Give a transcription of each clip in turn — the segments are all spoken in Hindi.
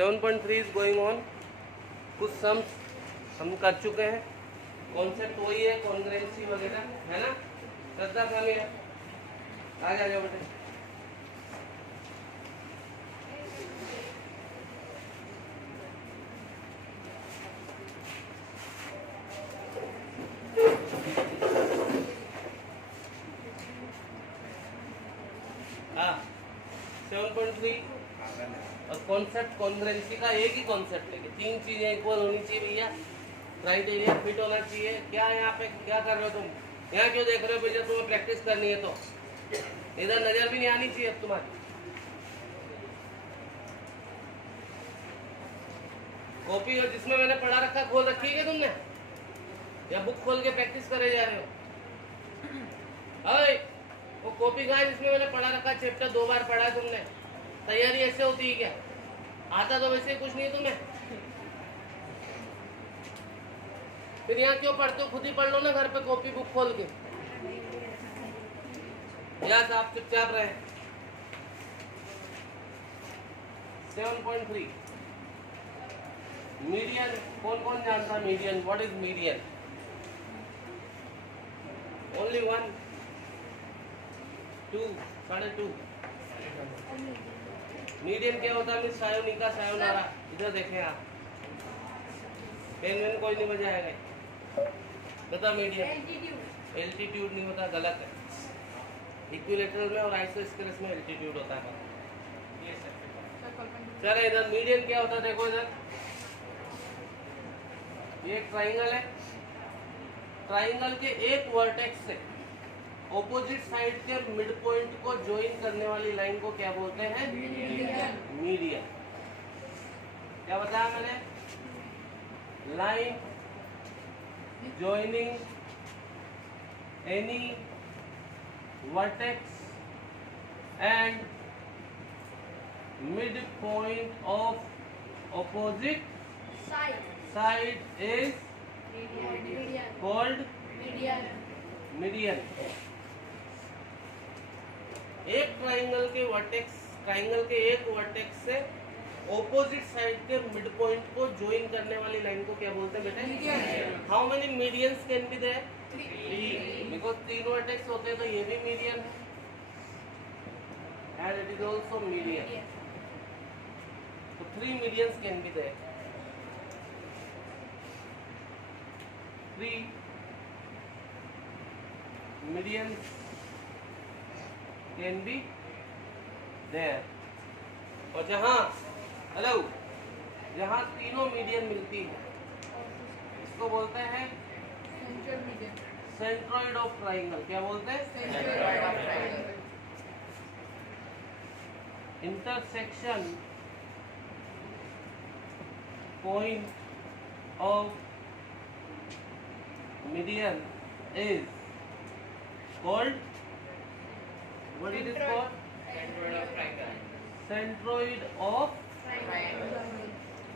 7.3 इज गोइंग ऑन। कुछ सम्स हम कर चुके हैं, कॉन्सेप्ट वही है, कॉन्ग्रुएंसी वगैरह है ना। श्रद्धा खाली है, आगे आ जाओ बेटे। हाँ 7.3 और कॉन्सेप्ट कॉन्ग्रुएंसी का एक ही कॉन्सेप्ट लेके तीन चीजें इक्वल होनी चाहिए भैया, क्राइटेरिया फिट होना चाहिए। क्या यहाँ पे क्या कर रहे हो तुम, यहाँ क्यों देख रहे हो भैया? तुम्हें प्रैक्टिस करनी है तो इधर नजर भी नहीं आनी चाहिए अब तुम्हारी। कॉपी और जिसमें मैंने पढ़ा रखा खोल रखी है तुमने, या बुक खोल के प्रैक्टिस करे जा रहे हो? अरे वो कॉपी कहाँ है जिसमें मैंने पढ़ा रखा चैप्टर 2 बार पढ़ा है तुमने? तैयारी ऐसे होती है क्या? आता तो वैसे कुछ नहीं तुम्हें, फिर यहाँ क्यों पढ़ते हो? खुद ही पढ़ लो ना घर पे कॉपी बुक खोल के। यस आप चुपचाप रहे। 7.3 मीडियन, कौन कौन जानता है median? What is median? Only 1 2 2.5 median क्या होता है? सायोनिका सायोनारा। इधर देखें आप, पेन वेन कोई नहीं बजाएगा। बता मीडियन एल्टीट्यूड नहीं होता, गलत है। इक्विलेटरल में और आइसोस्केलस में एल्टीट्यूड होता है। चलो इधर मीडियन क्या होता है देखो इधर, ये एक ट्राइंगल है, ट्राइंगल के एक वर्टेक्स से ऑपोजिट साइड के मिड पॉइंट को ज्वाइन करने वाली लाइन को क्या बोलते हैं? मीडियन। क्या बताया मैंने? Line joining any vertex and mid point of opposite side is called median. एक ट्राइंगल के वर्टेक्स, ट्राइंगल के एक वर्टेक्स से ऑपोजिट साइड के मिड पॉइंट को ज्वाइन करने वाली लाइन को क्या बोलते हैं बेटा? How many medians can be there? 3, because 3 vertex होते हैं तो ये भी मीडियन है, and it is also median. तो 3 medians can be there. 3 medians can be there। और जहां हेलो जहां तीनों मीडियन मिलती है इसको बोलते हैं सेंट्रॉइड ऑफ ट्राइंगल। क्या बोलते हैं? Centroid of triangle. Intersection point of median is called, what it is called? Centroid of triangle। Centroid of triangle।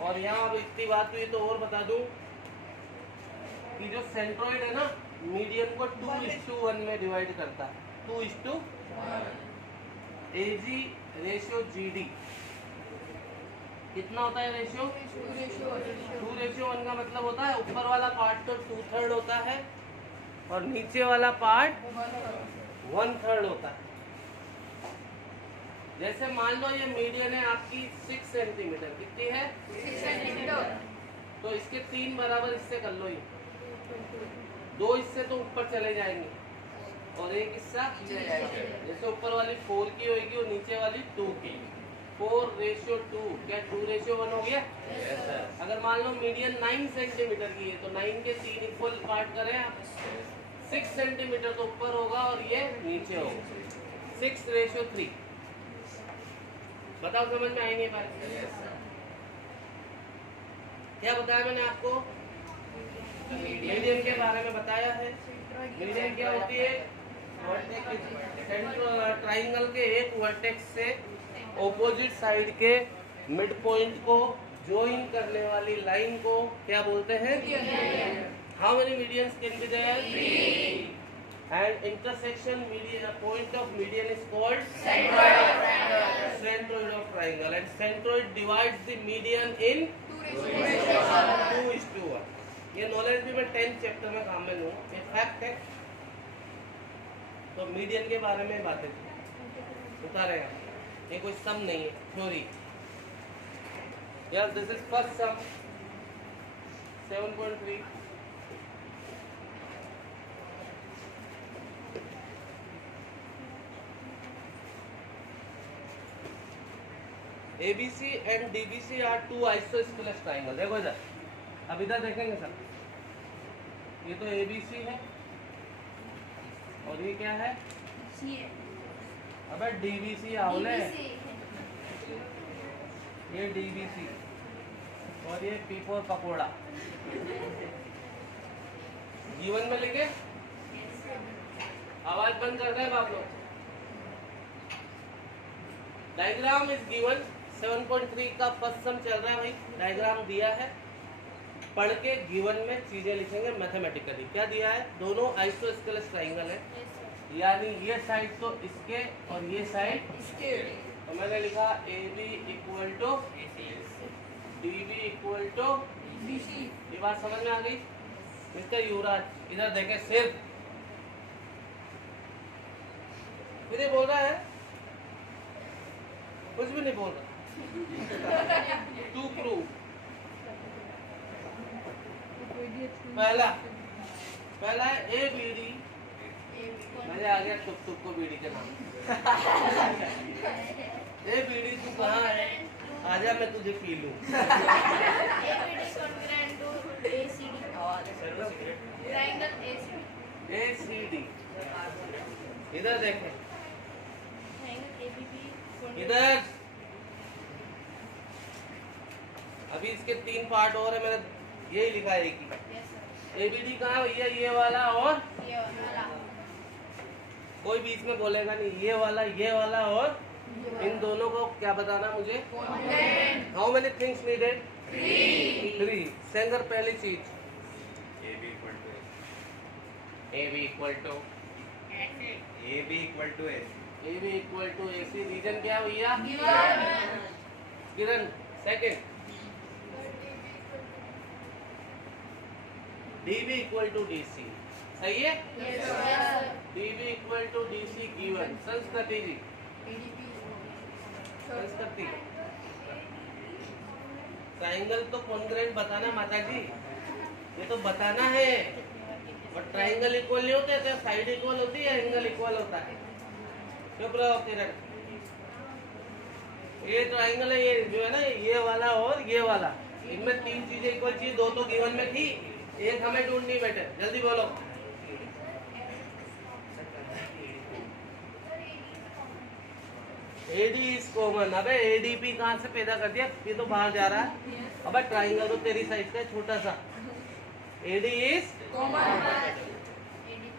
और यहाँ अब इतनी बात हुई तो और बता दूं कि जो सेंट्रोइड है ना, मीडियन को 2:1 में डिवाइड करता है। 2:1 AG रेशियो GD कितना होता है रेशियो? 2:1 का मतलब होता है ऊपर वाला पार्ट तो 2/3 होता है और नीचे वाला पार्ट 1/3 होता है। जैसे मान लो ये मीडियन है आपकी 6 सेंटीमीटर, कितनी है? 6 सेंटीमीटर। तो इसके 3 बराबर इससे कर लो, ये 2 इससे तो ऊपर चले जाएंगे और एक हिस्सा जैसे ऊपर वाली 4 की होगी और नीचे वाली 2 की। 4:2 क्या 2:1 हो गया? अगर मान लो मीडियन 9 सेंटीमीटर की है तो 9 के 3 इक्वल पार्ट करें आप, 6 सेंटीमीटर तो ऊपर होगा और ये नीचे होगा। 6:3। बताओ समझ में आई नहीं पाई? क्या बताया मैंने आपको? मीडियन के बारे में बताया है। मीडियन क्या होती है? ट्राइंगल के एक वर्टेक्स से ऑपोजिट साइड के मिड पॉइंट को ज्वाइन करने वाली लाइन को क्या बोलते हैं? How many medians can be there? 3। and intersection median, point of median is called centroid of triangle, and centroid divides the median in 2:1. ये नॉलेज भी मैं 10th चैप्टर में काम में लूँगा, ये फैक्ट है। तो मीडियन के बारे में बातें उतारेगा, ये कोई सम नहीं है, theory. Yes, this is first sum 7.3। ABC and DBC are two isosceles triangle। देखो इधर, अब इधर देखेंगे सर, ये तो ABC है और ये क्या है, अबे DBC आवले, ये DBC और ये P4 पकोड़ा। जीवन में लिखे, आवाज बंद कर दें आप लोग। डायग्राम इज गिवन, 7.3 का फर्स्ट सम चल रहा है भाई। डायग्राम दिया है, पढ़ के गिवन में चीजें लिखेंगे मैथमेटिकली। क्या दिया है, दोनों आइसोस्केलेस ट्राइंगल है, यानी ये साइड तो इसके और ये साइड इसके। तो मैंने लिखा AB equal to DB equal to BC। ये बात समझ में आ गई मिस्टर युवराज? इधर देखें, सिर्फ फिर ये बोल रहा है, कुछ भी नहीं बोल रहा। टू प्रूव, पहला है ABD, मजा आ गया टुक टुक को बीड़ी के नाम। ABD तू कहाँ है, आजा मैं तुझे पी लूं। ACD, इधर देखें, इधर अभी इसके 3 पार्ट और है, मैंने यही लिखा है कि ABD कहाँ है भैया, ये वाला और कोई बीच में बोलेगा नहीं, ये वाला और इन दोनों को क्या बताना मुझे, how many things needed, 3। Sengar पहली चीज AB equal to AC। Reason क्या है भैया, Kiran? Second DB equal to DC, सही है? DB equal to DC given. Sanskriti ji, संस्कृति, ट्राइंगल तो कॉन्ग्रुएंट बताना माता जी, ये तो बताना है। और ट्राइंगल इक्वल नहीं होते, तो साइड इक्वल होती है, एंगल इक्वल होता है। चुप रहो किरण, ये ट्राइंगल है, ये जो है ना, ये वाला और ये वाला, इनमें 3 चीजें इक्वल चाहिए। 2 तो गिवन में थी, एक हमें ढूंढनी बेटे, जल्दी बोलो। AD is common. अबे ADP कहाँ से पैदा कर दिया, ये तो बाहर जा रहा है। अबे ट्राइंगल तो तेरी साइज का छोटा सा। AD इज कॉमन,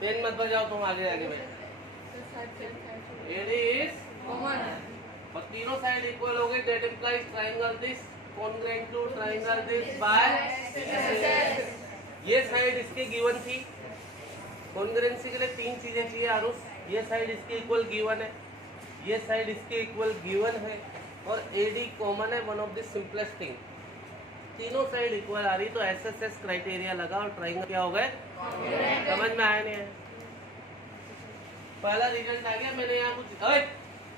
पेन मत बजाओ तुम, आगे बैठो। AD इज कॉमन और तीनों साइड इक्वल हो गए, that implies triangle this congruent to triangle this by ये साइड इसके गिवन थी। कॉन्ग्रुएंसी के लिए 3 चीजें चाहिए आरुष, ये साइड इसके इक्वल गिवन है, ये साइड इसके इक्वल गिवन है, और AD कॉमन है, one of the simplest thing. तीनों साइड इक्वल आ रही तो SSS क्राइटेरिया लगा और ट्राइंगल क्या हो गए, समझ में आया नहीं है? पहला रिजल्ट आ गया। मैंने यहाँ कुछ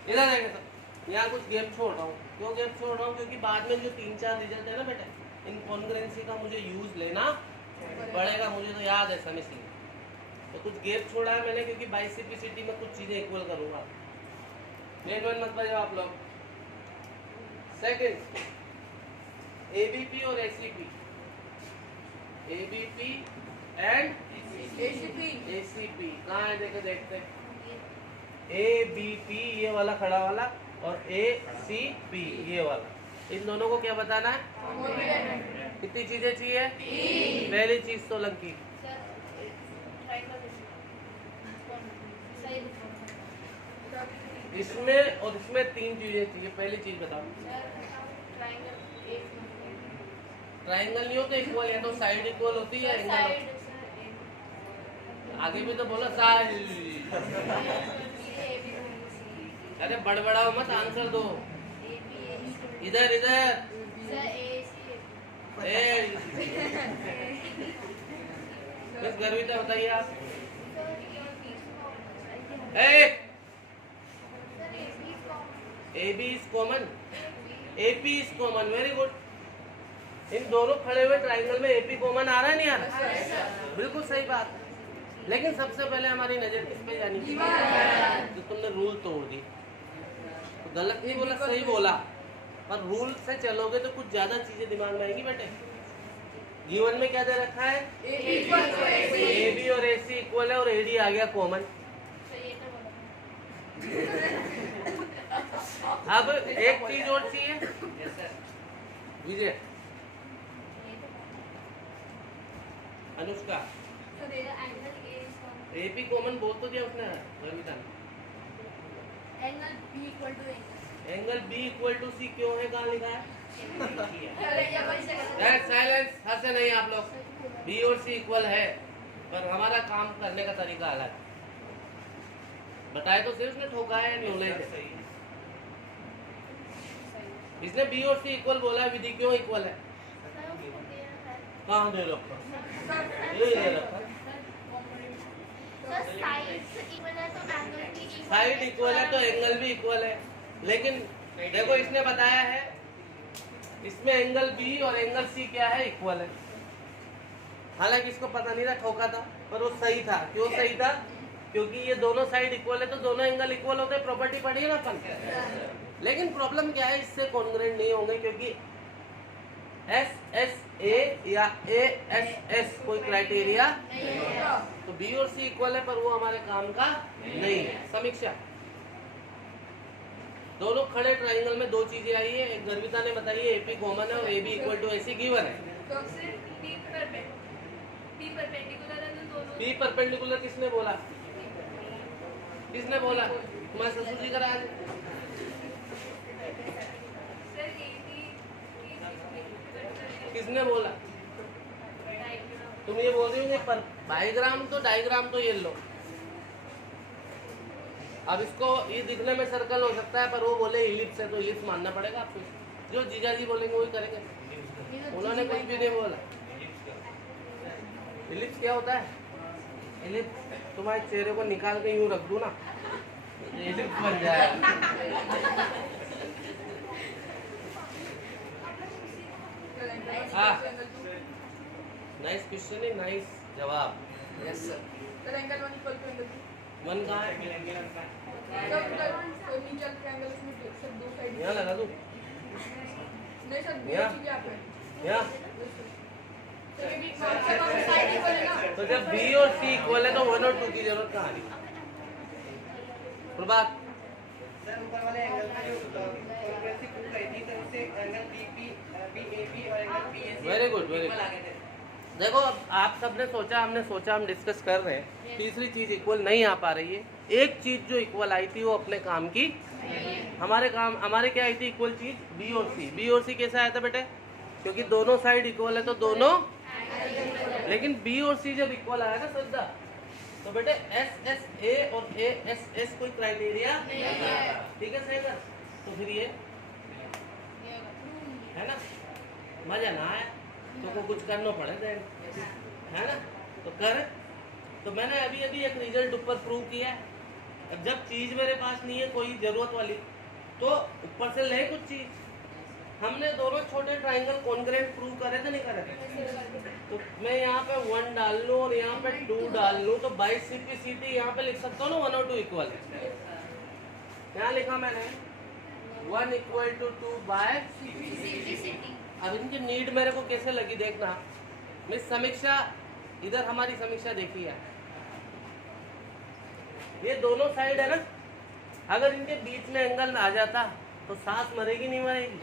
इधर देखे तो यहाँ कुछ गेप छोड़ रहा हूँ। क्यों गेप छोड़ रहा हूँ, क्योंकि बाद में जो 3-4 रिजल्ट है ना बेटा, इन कॉन्ग्रुएंसी का मुझे यूज लेना पड़ेगा, मुझे तो याद है समय से। तो कुछ गेप छोड़ा है मैंने, क्योंकि बाइसिपिसिटी में कुछ चीजें इक्वल करूंगा। ग्रेड 1 मत बजाओ आप लोग। सेकंड, ABP और ACP, ABP एंड ACP कहाँ है, देखते हैं। ABP ये वाला खड़ा वाला और ACP ये वाला, इन दोनों को क्या बताना है, कितनी चीजें चाहिए, पहली चीज सोलंकी, इसमें और इसमें 3 चीजें चाहिए। पहली चीज बताओ, ट्राइंगल नहीं होता इक्वल, या तो साइड इक्वल होती है या एंगल। आगे भी तो बोला साइड। अरे बड़बड़ाओ मत, आंसर दो। इधर इधर बस गर्विता बताइए आप। AB is common, AP is common, very good. इन दोनों खड़े हुए ट्राइंगल में AP कॉमन आ रहा है नहीं आ रहा? बिल्कुल सही बात। लेकिन सबसे पहले हमारी नजर किस पे जानी चाहिए? तो तुमने रूल तोड़ दी। तो गलत नहीं बोला, सही बोला, पर रूल से चलोगे तो कुछ ज्यादा चीजें दिमाग में आएंगी बेटे। जीवन में क्या दे रखा है? AB और AC इक्वल है और AD आ गया कॉमन। अब एक चीज और चाहिए विजय, अनुष्का। AP कॉमन बोल तो दिया उसने, गर्विता ने। Angle B equal to C क्यों है, कहाँ लिखा है? साइलेंस, हंसे नहीं आप लोग। B और C इक्वल है, पर हमारा काम करने का तरीका अलग। बताए तो सिर्फ उसने ठोका है, नॉलेज है। इसने B और C इक्वल बोला है, विधि क्यों इक्वल है? कहाँ दे रखा? ये दे रखा। साइड इक्वल है तो एंगल भी इक्वल है। लेकिन देखो इसने बताया है इसमें एंगल B और एंगल C क्या है, इक्वल है। हालांकि इसको पता नहीं था, ठोका था, पर वो सही था। क्यों सही था? क्योंकि ये दोनों साइड इक्वल है तो दोनों एंगल इक्वल होते हैं। प्रॉपर्टी पढ़ी है ना अपन। लेकिन प्रॉब्लम क्या है, इससे कॉन्ग्रुएंट नहीं होंगे, क्योंकि SSA या ASS कोई क्राइटेरिया तो B और C इक्वल है, पर वो हमारे काम का नहीं है। समीक्षा, दोनों खड़े ट्राइंगल में दो चीजें आई है। एक गर्विता ने बताई है, AP कॉमन है और AB equal to AC given है। P परपेंडिकुलर किसने बोला? किसने बोला? तुम्हारे ससुर जी का राज। किसने बोला? तुम ये बोल रही हो पर बाईग्राम तो डायग्राम तो ये लो। अब इसको ये दिखने में सर्कल हो सकता है, पर वो बोले इलिप्स है तो इलिप्स मानना पड़ेगा आपको। जो जीजा जी बोलेंगे वही करेंगे। उन्होंने कुछ भी नहीं बोला। इलिप्स क्या होता है? इलिप्स तुम्हारे चेहरे को निकाल के यूं रख दूं ना, इलिप्स बन जाएगा। नाइस क्वेश्चन है, नाइस जवाब। Yes sir. Sir angle 1 equal to angle 2 1 कहां है? यहाँ लगा दूं? नहीं सर, यहाँ तो जब B और C इक्वल है तो 1 और 2 की जरूरत कहाँ है? प्रभात सर, ऊपर वाले एंगल का जो कॉन्ग्रुएंसी प्रूव करी थी, तो उससे एंगल BAB और angle BAC very good, very good. देखो अब आप सबने सोचा, हमने सोचा, हम डिस्कस कर रहे हैं। तीसरी चीज इक्वल नहीं आ पा रही है। एक चीज जो इक्वल आई थी वो अपने काम की, हमारे क्या आई थी इक्वल चीज? B और C। B और C कैसे आया था बेटे? क्योंकि दोनों साइड इक्वल है तो दोनों, लेकिन B और C जब इक्वल आया ना श्रद्धा, तो बेटे SSA और ASS कोई क्राइटेरिया ठीक है, सही कर। तो फिर ये है ना, मजा ना आया तो को कुछ करना पड़े है ना, तो कर। तो मैंने अभी एक रिजल्ट ऊपर प्रूव किया है। अब जब चीज मेरे पास नहीं है कोई जरूरत वाली, तो ऊपर से ले कुछ चीज। हमने दोनों छोटे ट्राइंगल कॉन्ग्रुएंट प्रूव करे थे, नहीं करे थे? तो मैं यहाँ पे 1 डाल लूँ और यहाँ पे 2 डाल लूँ, तो बाई सीधी यहाँ पे लिख सकता हूँ ना 1 और 2 इक्वल है। क्या लिखा मैंने? 1 इक्वल टू 2 बाय। अब इनकी नीड मेरे को कैसे लगी देखना। मिस समीक्षा, इधर हमारी समीक्षा देखी है, ये दोनों साइड है ना, अगर इनके बीच में एंगल आ जाता तो सांस मरेगी नहीं मरेगी?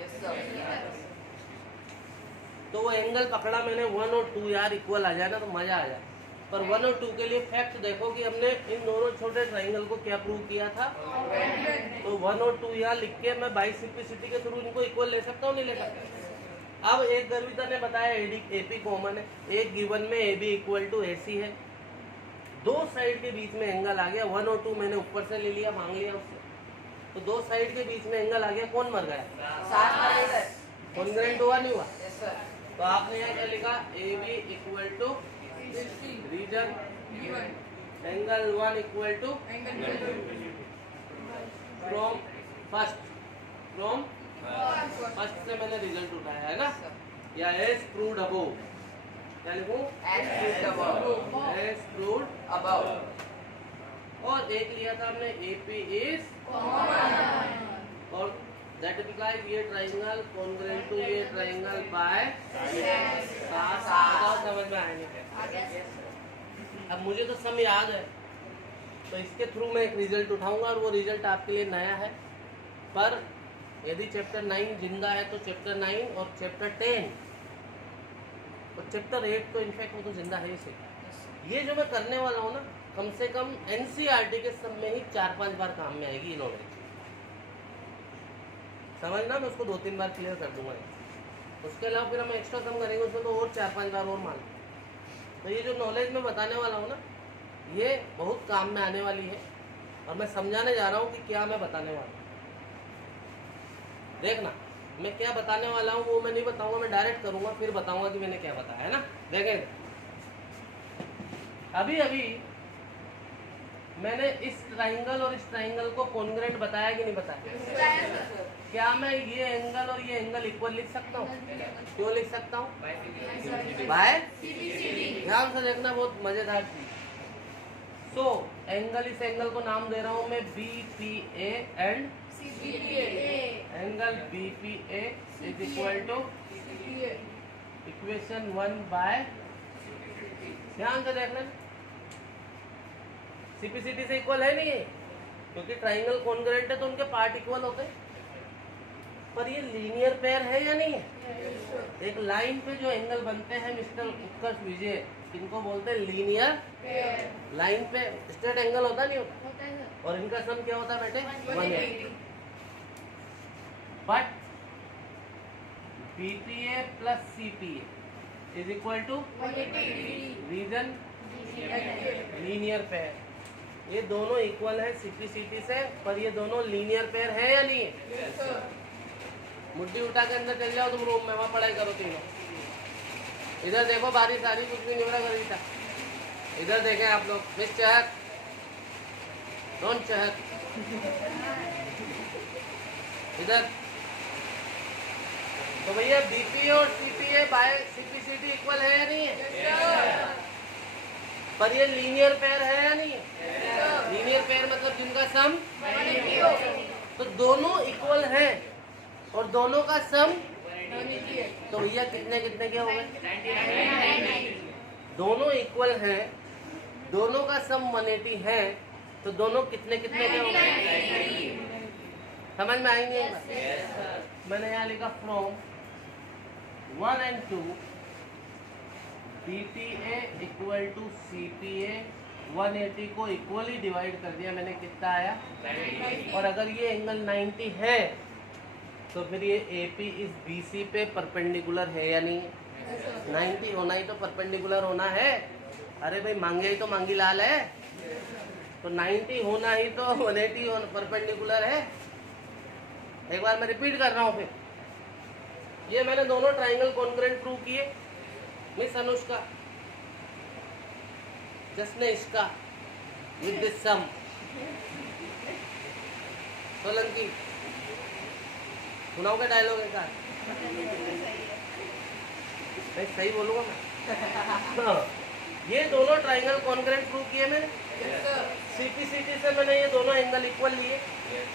तो वो एंगल पकड़ा मैंने 1 और 2 यार इक्वल आ जाए ना तो मजा आ जाए। पर 1 और 2 के लिए फैक्ट देखो कि हमने इन दोनों छोटे ट्राइंगल को क्या प्रूव किया था। तो 1 और 2 यहाँ लिख के मैं बाई सिंप्लिसिटी के थ्रू इनको इक्वल ले सकता हूँ, नहीं ले सकता? अब एक गर्विता ने बताया AP कॉमन है, एक गिवन में AB इक्वल टू AC है, दो साइड के बीच में एंगल आ गया, 1 और 2 मैंने ऊपर से ले लिया, मांग लिया उससे, तो दो साइड के बीच में एंगल आ गया, कौन मर गया? कॉन्ग्रुएंट हुआ नहीं हुआ? तो आपने यहाँ क्या लिखा? A B equal to reason angle 1 equal to from first से मैंने रिजल्ट उठाया है ना, या एज प्रूव्ड अबव, क्या लिखूं? As proved above. और एक लिया था हमने AP इज कॉमन, और दैट इम्प्लाइज ये ट्राइंगल कॉन्ग्रुएंट टू ये ट्राइंगल बाय साथ। समझ में आएंगे? अब मुझे तो सम याद है, तो इसके थ्रू मैं एक रिजल्ट उठाऊंगा, और वो रिजल्ट आपके लिए नया है। पर यदि चैप्टर 9 जिंदा है तो चैप्टर 9 और चैप्टर 10 और चैप्टर 8 तो इनफैक्ट वो तो जिंदा है ही। ये जो मैं करने वाला हूँ ना, कम से कम NCERT के सब में ही 4-5 बार काम में आएगी ये नॉलेज। समझना, मैं उसको 2-3 बार क्लियर कर दूंगा। उसके अलावा फिर हम एक्स्ट्रा कम करेंगे उसमें, तो और 4-5 बार और मान। तो ये जो नॉलेज मैं बताने वाला हूँ ना, ये बहुत काम में आने वाली है, और मैं समझाने जा रहा हूँ कि क्या मैं बताने वाला हूँ। देखना, मैं क्या बताने वाला हूँ वो मैं नहीं बताऊंगा, मैं डायरेक्ट करूंगा, फिर बताऊंगा कि मैंने क्या बताया है ना। देखेंगे, अभी अभी मैंने इस ट्राइंगल और इस ट्राइंगल को कॉन्ग्रुएंट बताया कि नहीं बताया? क्या मैं ये एंगल और ये एंगल इक्वल लिख सकता हूँ? क्यों लिख सकता हूँ? बाय ध्यान से देखना, बहुत मजेदार चीज। सो एंगल, इस एंगल को नाम दे रहा हूँ मैं BPA and angle BPA is equal to equation 1 by, ध्यान से देखना, CPCT से इक्वल है नहीं है, क्योंकि ट्राइंगल कॉन्ग्रुएंट है तो उनके पार्ट इक्वल होते हैं। पर ये लीनियर पेयर है या नहीं है? एक लाइन पे जो एंगल बनते हैं मिस्टर उत्कर्ष विजय, इनको बोलते हैं लीनियर। लाइन पे स्ट्रेट एंगल होता नहीं होता, और इनका सम क्या होता है बेटे? 180। But BPA plus CPA is equal to reason linear pair. ये दोनों इक्वल है CPCT से, पर ये दोनों लीनियर पेयर है या नहीं है? मुट्ठी उठा के अंदर चल जाओ तुम रूम में, वहाँ पढ़ाई करो तीनों। इधर देखो, बारिश आ रही, कुछ भी नहीं हो रहा करी था। इधर देखें आप लोग, मिस चहत, डोंट चहत, इधर। तो भैया BPA और CPA बाय CPCT इक्वल है या नहीं है? पर ये लीनियर पेयर है या नहीं है? लीनियर पेयर मतलब जिनका सम, तो दोनों इक्वल है और दोनों का सम, तो भैया कितने कितने के हो गए? दोनों इक्वल हैं, दोनों का सम 180 है, तो दोनों कितने कितने के हो गए? समझ में आएंगे? मैंने यहाँ लिखा from 1 and 2 BPA equal to CPA, 180 को इक्वली डिवाइड कर दिया मैंने, कितना आया? और अगर ये एंगल 90 है तो फिर ये AP इस BC पे परपेंडिकुलर है या नहीं? 90 होना ही तो परपेंडिकुलर होना है। अरे भाई, मांगे ही तो मांगी लाल है, तो 90 होना ही तो 180 परपेंडिकुलर है। एक बार मैं रिपीट कर रहा हूँ फिर। ये मैंने दोनों ट्राइंगल कॉन्ग्रुएंट प्रूव किए, मिस अनुष्का, जसने इसका विद दिस सम, सोलंकी, सुनाओ के डायलॉग है का? नहीं, सही बोलूंगा मैं। ये दोनों ट्राइंगल कॉन्ग्रुएंट प्रूव किए मैंने। CPCT से मैंने ये दोनों एंगल इक्वल लिए।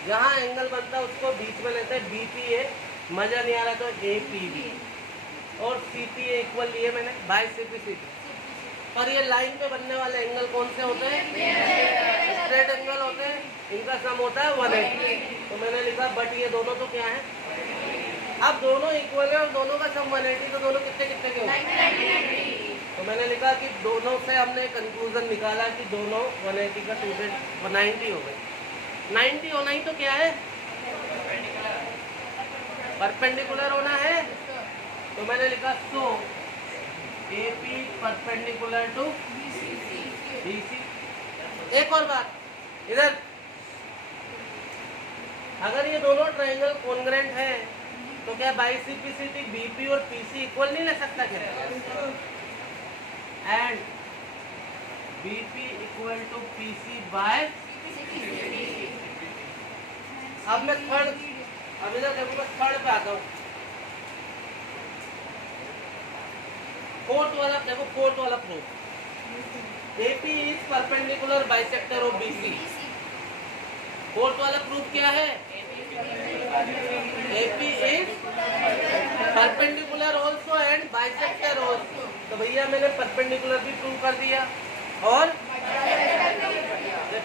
जहाँ एंगल बनता है उसको बीच में लेते हैं BPA, मजा नहीं आ रहा तो APB, और CPA इक्वल लिए मैंने बाय CPCT। पर ये लाइन पे बनने वाले एंगल कौन से होते हैं? स्ट्रेट एंगल होते हैं, इनका सम होता है 180। तो मैंने लिखा बट ये दोनों तो क्या है? अब दोनों इक्वल है और दोनों का सम 180, तो दोनों कितने कितने के होंगे? तो मैंने लिखा कि दोनों से हमने कंक्लूजन निकाला कि दोनों 180 का 190 हो गए। 90 होना ही तो क्या है? परपेंडिकुलर होना है। तो मैंने लिखा सो AP परपेंडिकुलर टू BC, एक और बात इधर, अगर ये दोनों ट्राइंगल कॉन्ग्रेंट है तो क्या बाइसिपिसिटी बीपी और पीसी इक्वल नहीं ले सकता क्या? And BP equal to PC by, अब मैं थर्ड, अब इधर देखो मैं थर्ड पे आता हूँ। फोर्थ वाला देखो, फोर्थ वाला proof, AP is perpendicular bisector of BC. Fourth वाला प्रूफ क्या है? AP is perpendicular also and bisector also. तो भैया मैंने परपेंडिकुलर भी प्रूव कर दिया और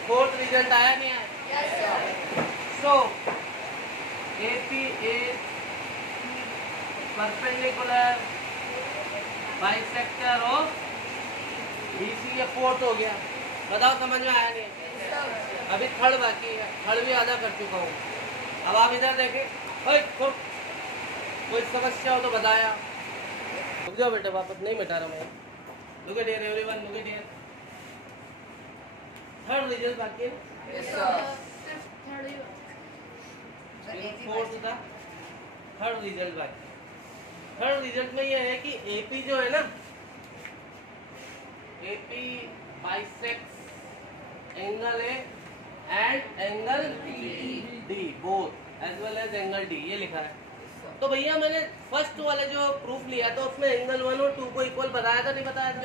फोर्थ रिजल्ट आया नहीं आया? So AP is perpendicular bisector of BC, ये फोर्थ हो गया। बताओ समझ में आया नहीं? अभी थर्ड बाकी है, थर्ड भी आधा कर चुका हूँ। अब आप इधर देखें, कोई समस्या हो तो बताया। रुक जाओ बेटा, वापस नहीं मिटा रहा मैं। Look at here everyone, look at here. Third result बाकी है। Yes sir. फोर्थ था, थर्ड रिजल्ट बाकी। थर्ड रिजल्ट में ये है कि एपी जो है ना, AP bisects angle A and angle D both as well as angle D, ये लिखा है। तो भैया मैंने फर्स्ट वाला जो प्रूफ लिया था उसमें एंगल 1 और 2 को इक्वल बताया था, नहीं बताया था?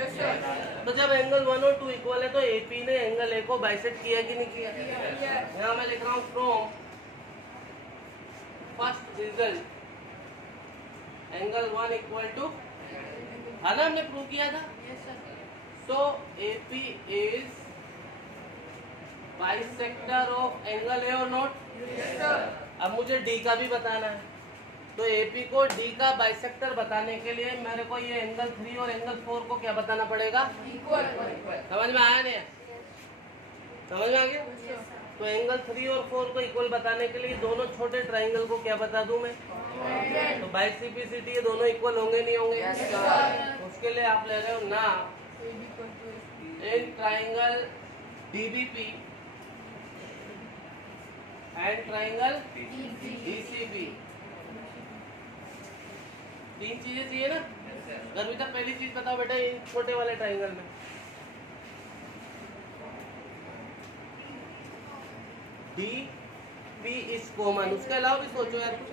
तो जब एंगल 1 और 2 इक्वल है तो एपी ने एंगल ए को बाइसेक्ट किया कि नहीं किया? यहाँ मैं लिख रहा हूँ from first result angle 1 equal to, है ना, हमने प्रूव किया था। So AP is bisector of angle A और नॉट। अब मुझे डी का भी बताना है, तो एपी को डी का बाइसेक्टर बताने के लिए मेरे को ये एंगल 3 और एंगल 4 को क्या बताना पड़ेगा? इक्वल। समझ में आया नहीं? समझ में आ गया? तो एंगल 3 और 4 को इक्वल बताने के लिए दोनों छोटे ट्राइंगल को क्या बता दूं मैं? तो बाइसिपिसिटी ये दोनों इक्वल होंगे नहीं होंगे? तो उसके लिए आप ले रहे हो ना in triangle DBP and triangle DCB, तीन चीजें चाहिए ना? गर्विता पहली चीज बताओ बेटा, इन छोटे वाले ट्राइंगल में डी पी इज कॉमन, उसके अलावा भी सोचो यार कुछ।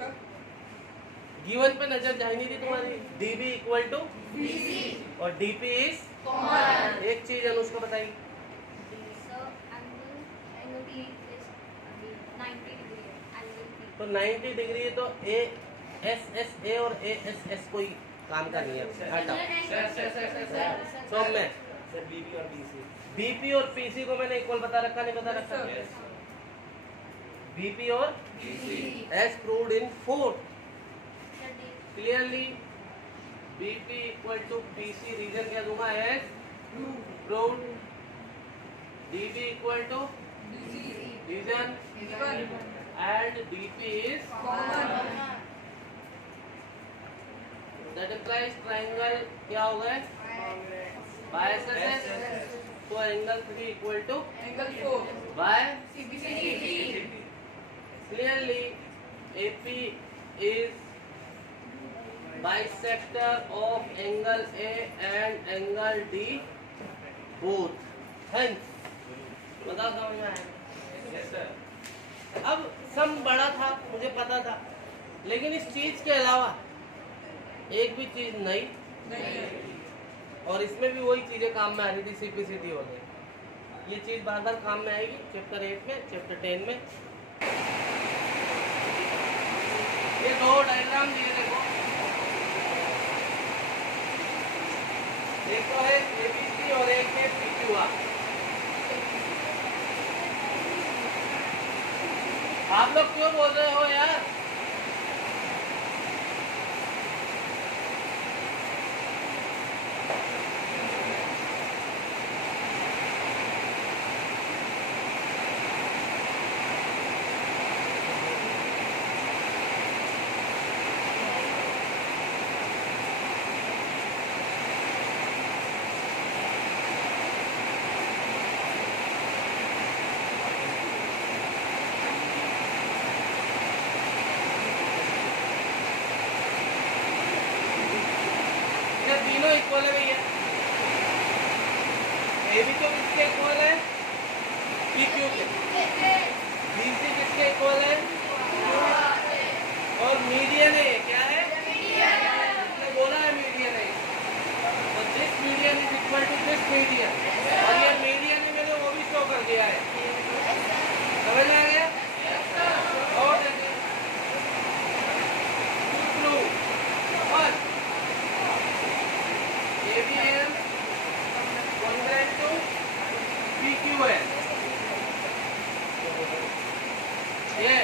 गिवन पे नजर जाएगी थी तुम्हारी, डी बी इक्वल टू और डी पी इज कॉमन। एक चीज अनुष्का बताइए। तो 90 डिग्री है, तो ए एस एस ए और ए एस एस कोई काम का नहीं है। तो मैं बीपी और पीसी को मैंने इक्वल बता रखा, नहीं बता रखा? बीपी और as proved in fourth clearly, BP equal to PC, reason क्या दूंगा? As proved. DB equal to reason and DP is common. That implies triangle क्या हो गए? Biases. तो angle 3 equal to angle 4 by CBCD. Clearly, AP is bisector of angle A and angle D both. Hence, बताओ समझ में आया? Yes sir. अब सम बड़ा था, मुझे पता था, लेकिन इस चीज के अलावा एक भी चीज नहीं, और इसमें भी वही चीजें काम में आ रही थी, सिंप्लिसिटी हो गई। ये चीज बार बार काम में आएगी चैप्टर 8 में, चैप्टर 10 में। ये दो डायग्राम दिए देखो, एक तो है एबीसी और एक है पीक्यूआर। आप लोग क्यों बोल रहे हो यार? इक्वल है भैया, ए बी तो किसके इक्वल है, पी क्यू के, बी सी किसके इक्वल है, और मीडियन है, क्या है, इसने बोला है मीडियन है, तो this median is equal to this median, और ये मीडियन है, मैंने वो भी शो कर दिया है, समझ आ गया। और देखिए ABM congruent to PQN, ये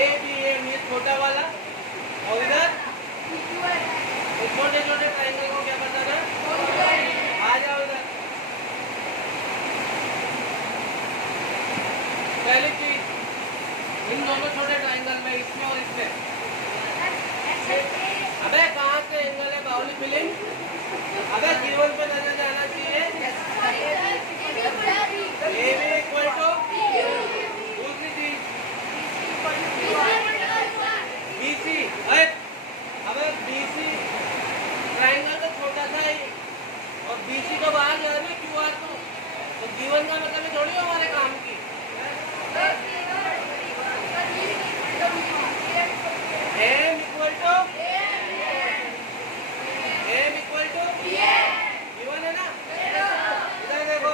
ABM ये छोटा वाला, और इधर छोटे छोटे ट्रायंगल को क्या बताना, आ जाओ इधर। पहली चीज, इन दोनों छोटे ट्रायंगल में, इसमें और इसमें, अबे कहाँ से एंगल है बाउली फिलिंग, अबे गिवन पे नजर जाना चाहिए, ए बी इक्वल टू, दूसरी चीज बी सी, अबे बी सी ट्रायंगल तो छोटा था ही, और बी सी तो बाहर जा रही क्यू आर, तो गिवन का मतलब थोड़ी हमारे काम की, M equal to गिवन है ना, इधर देखो,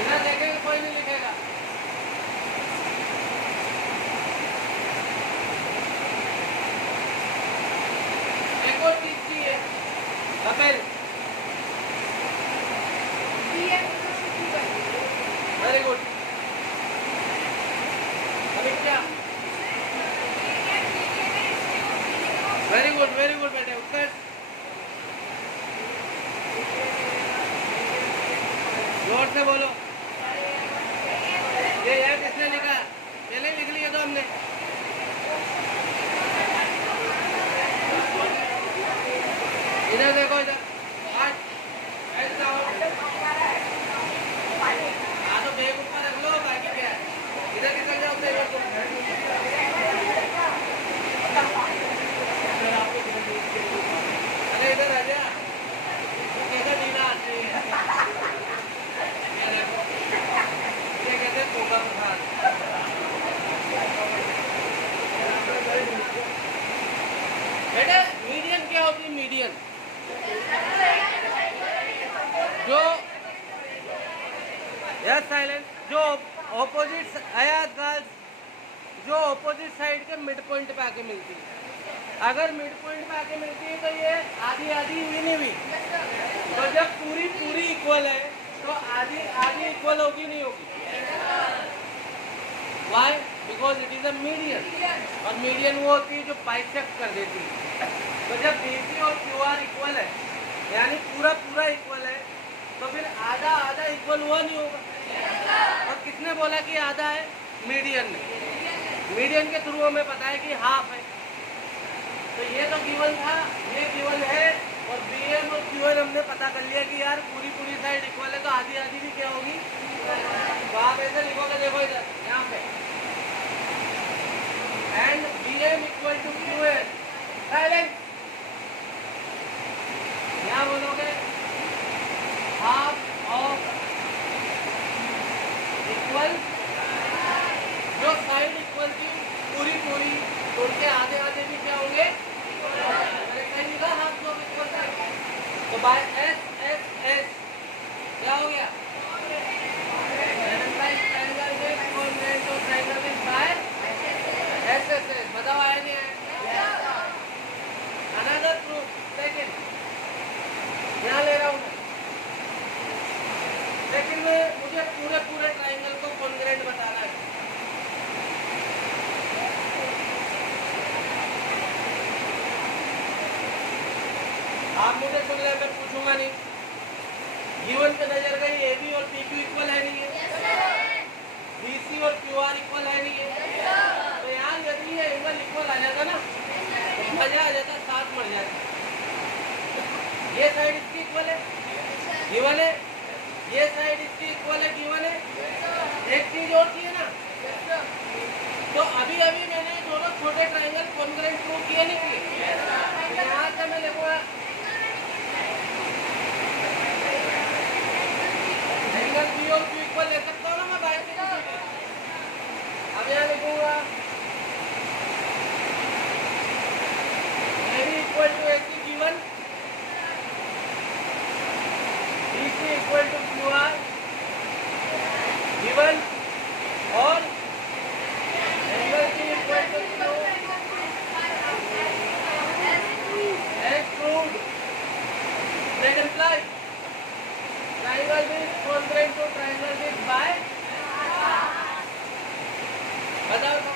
इधर देखेंगे कोई नहीं लिखेगा, एक और चीज चाहिए, अपेल, वेरी गुड, अभी क्या, वेरी गुड बेटे, उत्तर जोर से बोलो, ये यार किसने लिखा, पहले लिख लिया तो हमने, इधर देखो, इधर ऐसा हो, तो बेग ऊपर रख लो, बाकी क्या, इधर निकल जाओ, अरे इधर आ जा, कैसा नीला आदमी है, ये कहते हैं कोका बुखार, बेटा मीडियन क्या होती है, मीडियन जो यस साइलेंट, जो ऑपोजिट आया गर्ल्स, जो ऑपोजिट साइड के मिड पॉइंट पे आके मिलती है, अगर मिड पॉइंट पे आके मिलती है तो ये आधी आधी हुई नहीं हुई, तो जब पूरी पूरी इक्वल है तो आधी आधी इक्वल होगी नहीं होगी, why, because it is a median, और मीडियन वो होती है जो बाइसेक्ट कर देती है, तो जब BC और QR इक्वल है, यानी पूरा पूरा इक्वल है, तो फिर आधा आधा इक्वल हुआ नहीं होगा, और किसने बोला कि आधा है, मीडियन ने, मीडियन के थ्रू हमें पता है कि हाफ है, तो ये तो गिवन था, ये गिवन है, और BM और QN हमने पता कर लिया कि यार पूरी पूरी साइड इक्वल है, तो आधी आधी भी क्या होगी, तो आप ऐसे लिखोगे, देखो इधर यहाँ पे, and BM equal to QN, silent, यहाँ बोलोगे हाफ ऑफ इक्वल, जो साइड इक्वल की पूरी पूरी, तो उनके आधे आधे भी क्या होंगे, कहीं लिखा हाफ ऑफ इक्वल साइड, तो बाय S क्या हो गया, बताओ आया नहीं आया, अनदर प्रूफ, सेकंड यहाँ ले रहा हूँ, लेकिन मुझे पूरे पूरे ट्राइंगल को कॉन्ग्रुएंट बताना है, आप मुझे सुन ले, मैं पूछूंगा नहीं, गिवन पे नजर गई, AB और PQ इक्वल है नहीं है, BC और QR इक्वल है नहीं है, तो यहाँ यदि ये एंगल इक्वल आ जाता ना, तो मजा आ जाता, साथ मर जाता, ये साइड इसकी इक्वल है, गिवन है, ये साइड इसकी इक्वल है, गिवन है, एक चीज और की है ना, तो अभी अभी मैंने दोनों छोटे ट्रायंगल कॉन्ग्रुएंट प्रूव किए नहीं किए। यहाँ से मैं लिखूंगा एंगल बी और क्यू इक्वल ले सकता हूँ ना मैं बाय से। अब यहाँ लिखूंगा AB equal to AC given, BC equal to QR given, और angle C equal to Q as proved, that implies triangle B is congruent to triangle B by, बताओ